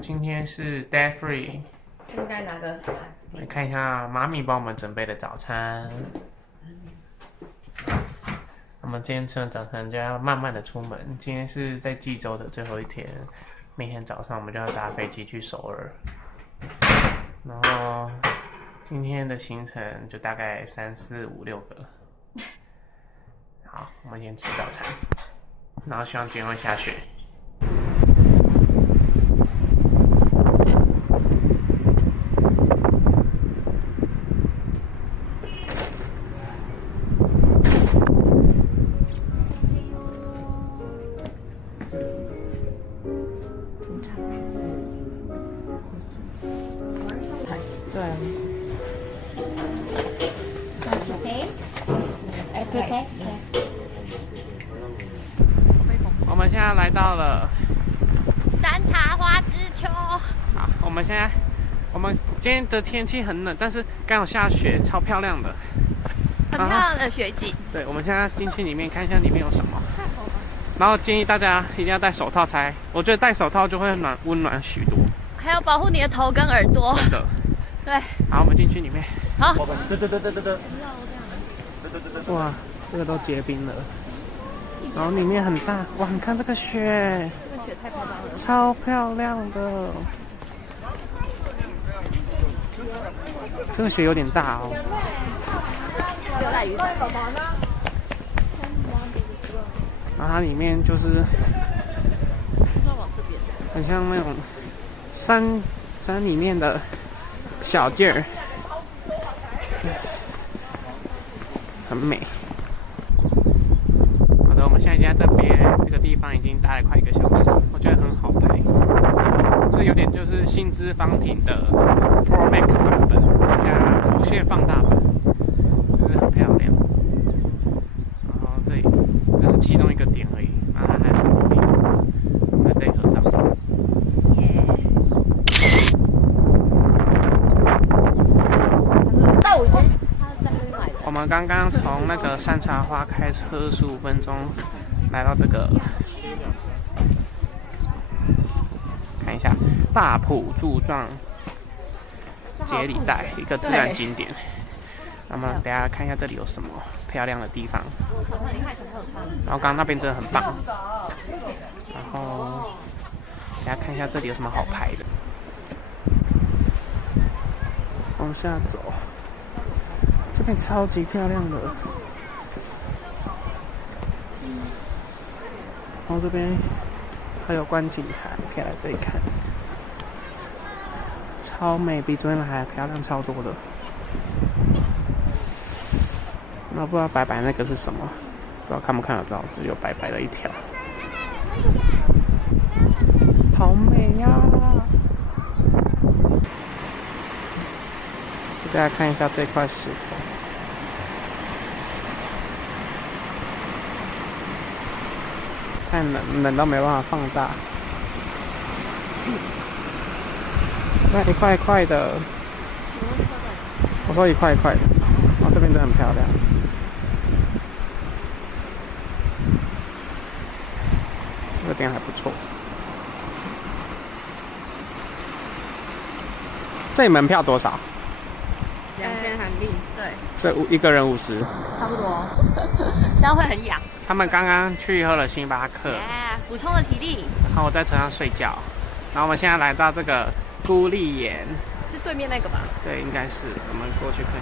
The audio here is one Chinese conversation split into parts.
今天是 day free，现在拿个盘子来看一下妈咪帮我们准备的早餐。我们今天吃完早餐就要慢慢的出门。今天是在济州的最后一天，明天早上我们就要搭飞机去首尔。然后今天的行程就大概3、4、5、6个。好，我们先吃早餐，然后希望今天会下雪。对啊。我们现在来到了山茶花之丘。好，我们今天的天气很冷，但是刚好下雪，超漂亮的，很漂亮的雪景。对，我们现在进去里面看一下里面有什么。然后建议大家一定要戴手套才，我觉得戴手套就会温暖许多。还要保护你的头跟耳朵。真的。对。好，我们进去里面。好。哇，这个都结冰了。然后里面很大，哇，你看这个雪，这雪太夸张了，超漂亮的。这个雪有点大哦。有带雨伞。然后它里面就是很像那种山里面的小劲儿，很美。好的，我们现在已经在这边这个地方已经待了快1个小时，我觉得很好拍。这有点就是新资方婷的 Pro Max 版本加无限放大版，就是很漂亮。然后这是其中一个点而已，然后还有很多地方还可以合照。我们刚刚从那个山茶花开车15分钟，来到这个，看一下大埔柱状节里带一个自然景点。那么等一下看一下这里有什么漂亮的地方。然后刚刚那边真的很棒。然后等一下看一下这里有什么好拍的。往下走。这边超级漂亮的，然后这边还有观景台，可以来这里看，超美，比昨天的还漂亮超多的。那不知道白白那个是什么，不知道看不看得到，只有白白的一条，好美呀！给大家看一下这块石头。太冷到没办法放大，那一块一块的，我说一块一块的，哦，这边真的很漂亮，这个点还不错。这里门票多少2000韩币。对。所以1个人50，差不多。这样会很痒。他们刚刚去喝了星巴克，补充了体力。然后我在车上睡觉，然后我们现在来到这个孤立岩，是对面那个吧？对，应该是。我们过去看。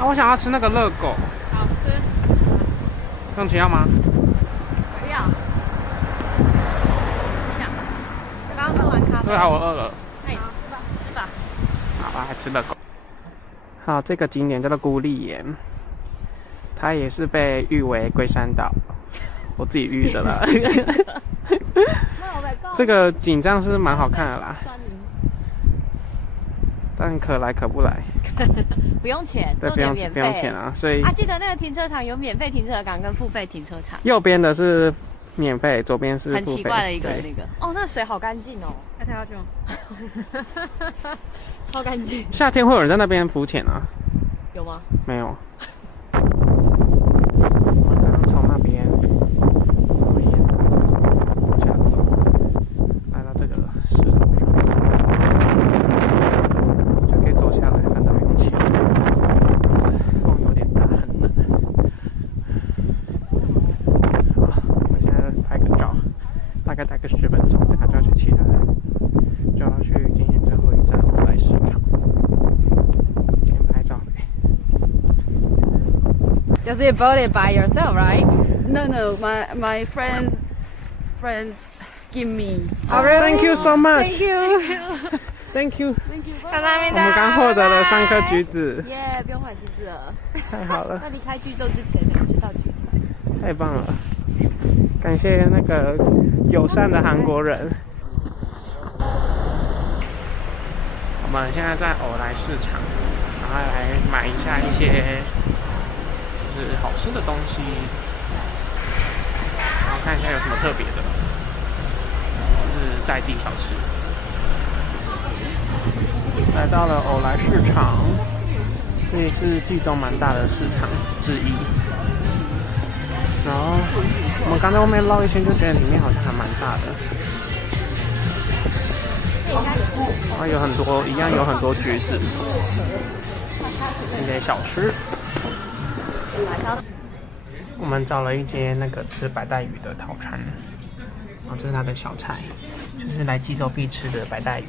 啊，我想要吃那个热狗。好吃。用钱要吗？不要。不想。刚刚喝完咖啡。对啊，我饿了。那你吃吧。好吧，还吃热狗。好，这个景点叫做孤立岩，它也是被誉为龟山岛。我自己预的啦。这个景这样是蛮好看的啦，但可来可不来。不用钱，对，不用钱啊，所以记得那个停车场有免费停车场跟付费停车场。右边的是免费，左边是付费。很奇怪的一个那个。哦，那水好干净哦，要跳下去吗？超干净。夏天会有人在那边浮潜啊？有吗？没有。我刚刚从那边往下走，来到这个石头上。Because you bought it by yourself, right? No, my friends give me. Oh, really? Thank you so much. Thank you. Thank you。看到没？我们刚获得了3颗橘子，耶，不用买橘子了。太好了，在离开剧州之前没有吃到橘子。太棒了！感谢那个友善的韩国人。我们现在在偶来市场，然后来买一下一些就是好吃的东西，然后看一下有什么特别的，就是在地小吃。来到了偶来市场，这也是济州蛮大的市场之一。然后我们刚在外面绕一圈，就觉得里面好像还蛮大的。然后有很多一样有很多橘子，一些小吃。我们找了一间那个吃白带鱼的套餐，然后这是它的小菜，就是来济州必吃的白带鱼。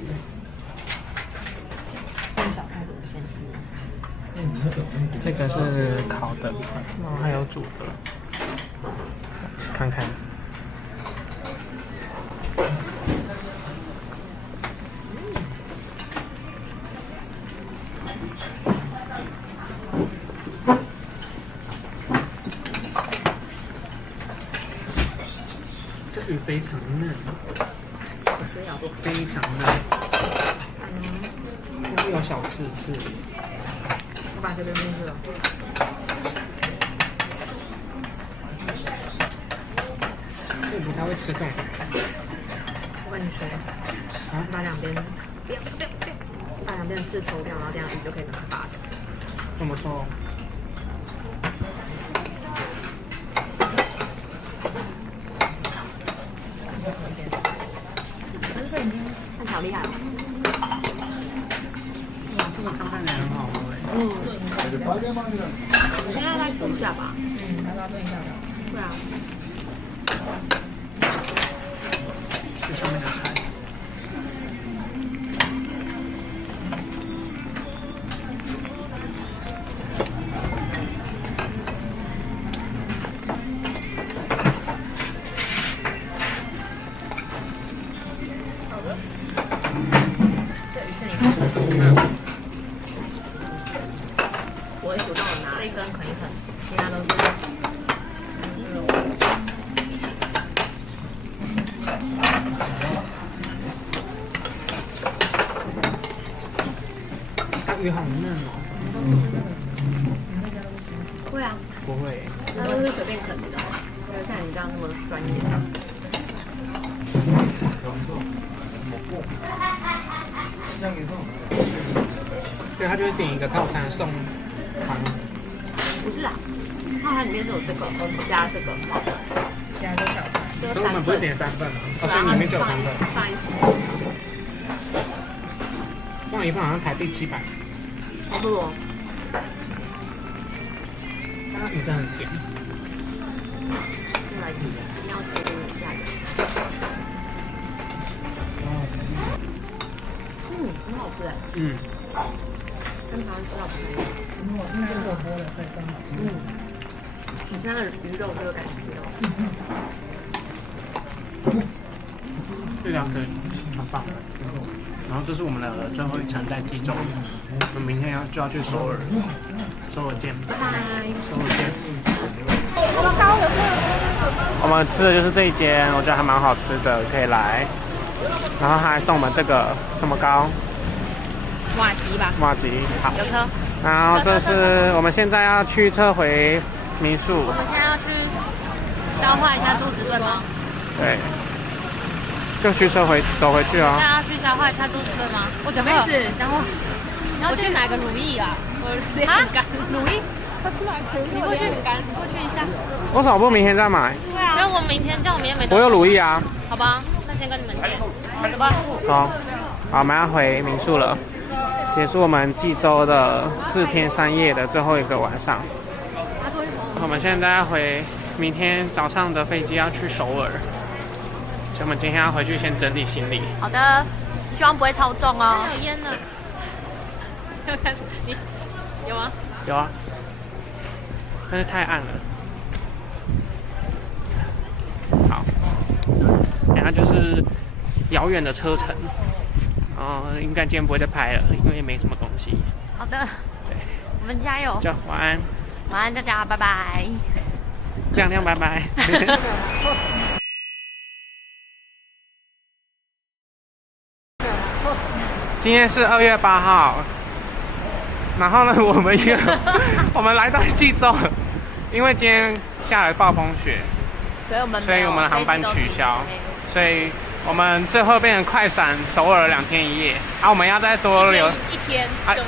这个是烤的，然后还有煮的，吃看看。这鱼非常嫩，非常嫩，会有小刺刺。把这个进去了。我不太会吃这种。我跟你说，把两边刺抽掉，然后这样鱼就可以整个拔起来。怎么说？看起来好厉害哦！哇，这个汤看起来很好喝哎。我现在再煮一下吧。要不要炖一下的？对啊。这上面的菜。我一主动拿这一根啃一啃，其他都是。鱼好嫩哦。会啊，不会。那都是随便啃的，没有像你这样那么专业。对，他就是点一个套餐送汤。不是啊，套餐里面是有这个加这个套餐，加这个小菜。所以我们不是点3份啊，所以里面就有3份。放一起。放一份好像台币700。差不多。鱼真的很甜。再来一次，一定要切给你下一个。很好吃哎。嗯。跟台湾吃到不一样。因为火锅的，所以更好吃。你是那个鱼肉这个感觉哦。这2个很棒。然后这是我们的最后一餐在济州，我们明天就要去首尔，首尔见，拜拜。首尔见。我们吃的就是这一间，我觉得还蛮好吃的，可以来。然后他还送我们这个什么糕？瓦吉吧，麻吉，好。有车。然后这是我们现在要驱车回民宿。我们现在要去消化一下肚子，对吗？对。就驱车走回去哦。现在要去消化一下肚子，对吗？我怎么意思？然后你要去买个乳液啊？啊？乳液？你过去一下。为什么不明天再买？对啊，因为我明天没东西。我有乳液啊。好吧，那先跟你们借。走吧。好，好，我们要回民宿了，结束我们济州的4天3夜的最后一个晚上。我们现在要回明天早上的飞机要去首尔，所以我们今天要回去先整理行李。好的，希望不会超重哦。有烟了。你有吗？有啊。但是太暗了。好，等下就是遥远的车程，应该今天不会再拍了，因为也没什么东西。好的，对，我们加油。就晚安，晚安大家，拜拜。亮亮拜拜。今天是2月8号，然后呢，我们来到济州，因为今天下了暴风雪，所以我们的航班取消，所以我们最后变成快闪首尔2天1夜，我们要再多留一天，只有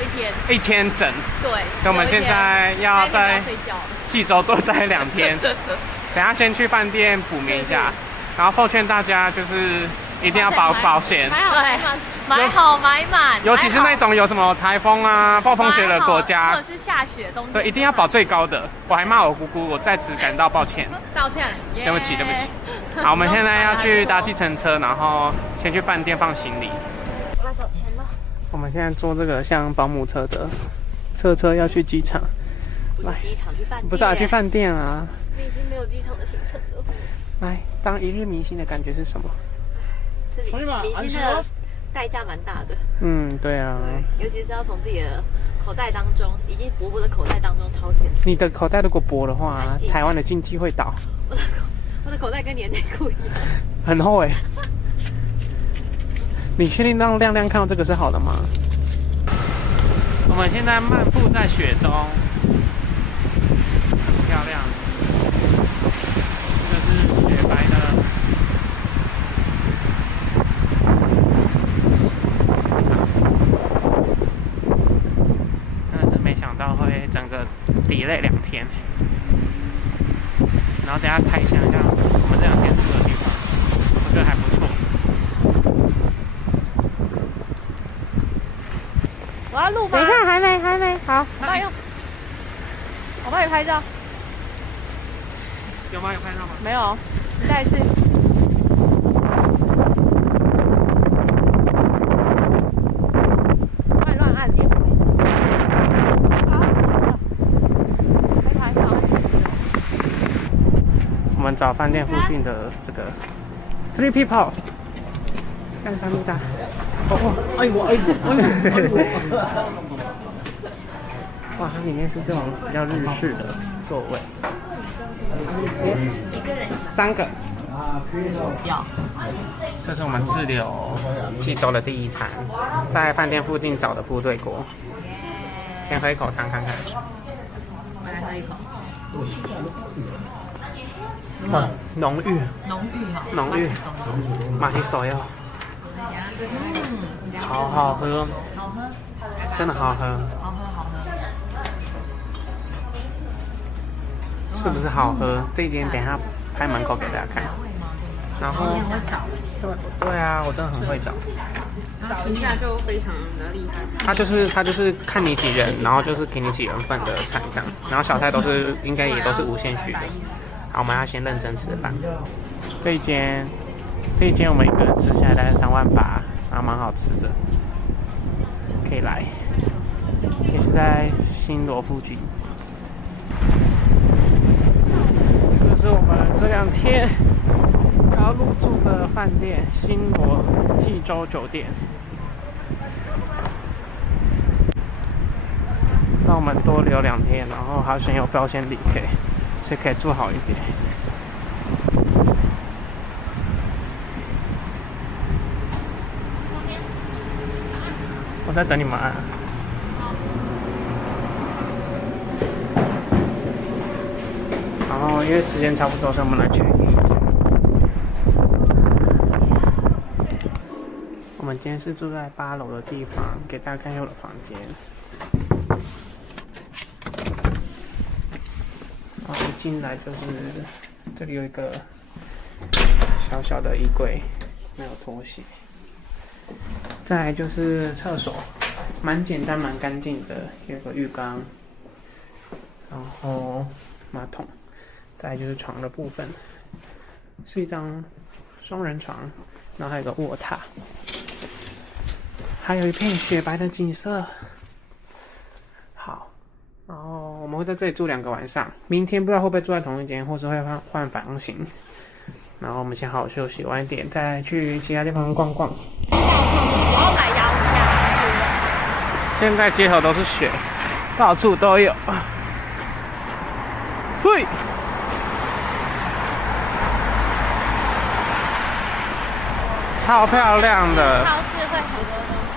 1天整，对，所以我们现在要在济州多待2天，等下先去饭店补眠一下，然后奉劝大家就是一定要保险，对，买好买满，尤其是那种有什么台风啊、暴风雪的国家，或者是下雪冬天，对，一定要保最高的。我还骂我姑姑，我在此感到抱歉，道歉，对不起。好，我们现在要去搭计程车，然后先去饭店放行李。我要找钱了。我们现在坐这个像保姆车的车要去机场，不是机场，去饭店。不是啊，去饭店啊。你已经没有机场的行程了。来，当一日明星的感觉是什么？是明星的代价蛮大的。对啊。对，尤其是要从自己的口袋当中，已经薄薄的口袋当中掏钱。你的口袋如果薄的话，台湾的经济会倒。我的口袋跟你的内裤一样，很厚哎。你确定让亮亮看到这个是好的吗？我们现在漫步在雪中，很漂亮。这是雪白的。真的是没想到会整个delay2天。然后等一下拍一下我们这2天住的地方，我觉得还不错。我要录吗？等一下，还没，好，帮用，我帮你拍照。有吗？有拍到吗？没有，你再一次。乱按点。我们找饭店附近的这个 Three People， 干啥路大？哇，它里面是这种比较日式的座位。几个人？3个。要。这是我们滞留济州的第1餐，在饭店附近找的部队锅。先喝一口汤看看。我来喝一口。哇，浓郁，浓郁，马蹄手哟，好好喝，真的好喝，是不是好喝？这一间等一下拍门口给大家看。然后，对啊，我真的很会找，找一下就非常的厉害。他就是看你几人，然后就是给你几人份的菜这样，然后小菜应该也都是无限许的。好，我们要先认真吃饭。这一间我们一个人吃下来大概3.8万，然后蛮好吃的，可以来。也是在新罗附近。这是我们这2天要入住的饭店——新罗济州酒店。让我们多留2天，然后好险有保险理赔。所以可以住好一点。我在等你们按。然后因为时间差不多，所以我们来check in。我们今天是住在8楼的地方，给大家看一下我的房间。然后一进来就是这里有一个小小的衣柜，没有拖鞋。再来就是厕所，蛮简单蛮干净的，有个浴缸，然后马桶。再来就是床的部分，是一张双人床，然后还有个卧榻，还有一片雪白的景色。好，然后我们会会在这里住2个晚上，明天不知道会不会住在同一间，或是会换房型。然后我们先好好休息，晚一点再去其他地方逛逛。我要买鸭现在街头都是雪，到处都有。嘿，超漂亮的。超市会很多东西。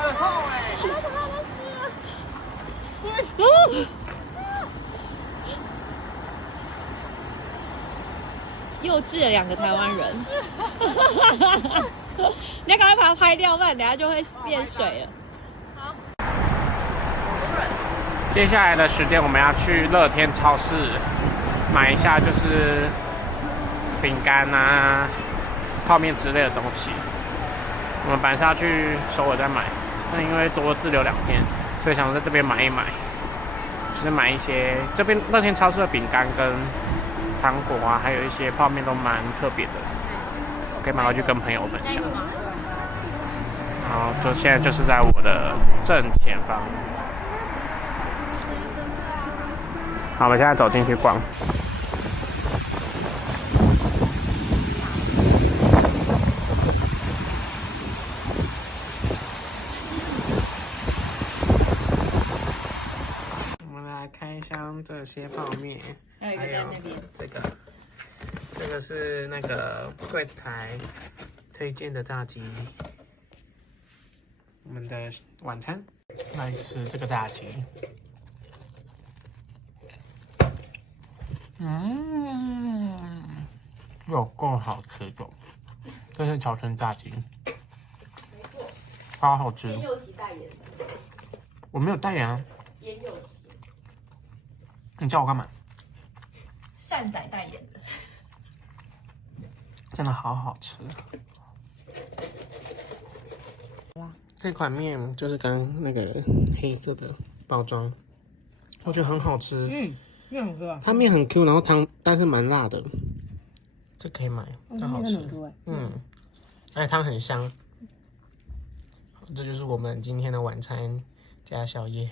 很厚哎！幼稚的2个台湾人，你要赶快把它拍掉，不然等下就会变水了。接下来的时间我们要去乐天超市买一下，就是饼干啊、泡面之类的东西。我们本来是要去首尔再买，但因为多滞留2天，所以想在这边买一买，就是买一些这边乐天超市的饼干跟糖果啊，还有一些泡面都蛮特别的，我可以买回去跟朋友分享。然后就现在就是在我的正前方。好，我们现在走进去逛。我们来开箱这些泡面，还有一个在那边。这个是那个柜台推荐的炸鸡。我们的晚餐来吃这个炸鸡。有够好吃的，这是乔村炸鸡，超好吃。烟佑熙代言的。我没有代言啊，烟佑熙。你叫我干嘛？善仔代言的。真的好好吃。这款面就是刚刚那个黑色的包装，我觉得很好吃。面很 Q 啊。它面很 Q， 然后汤但是蛮辣的，这可以买，真好吃。而且汤很香。这就是我们今天的晚餐加宵夜。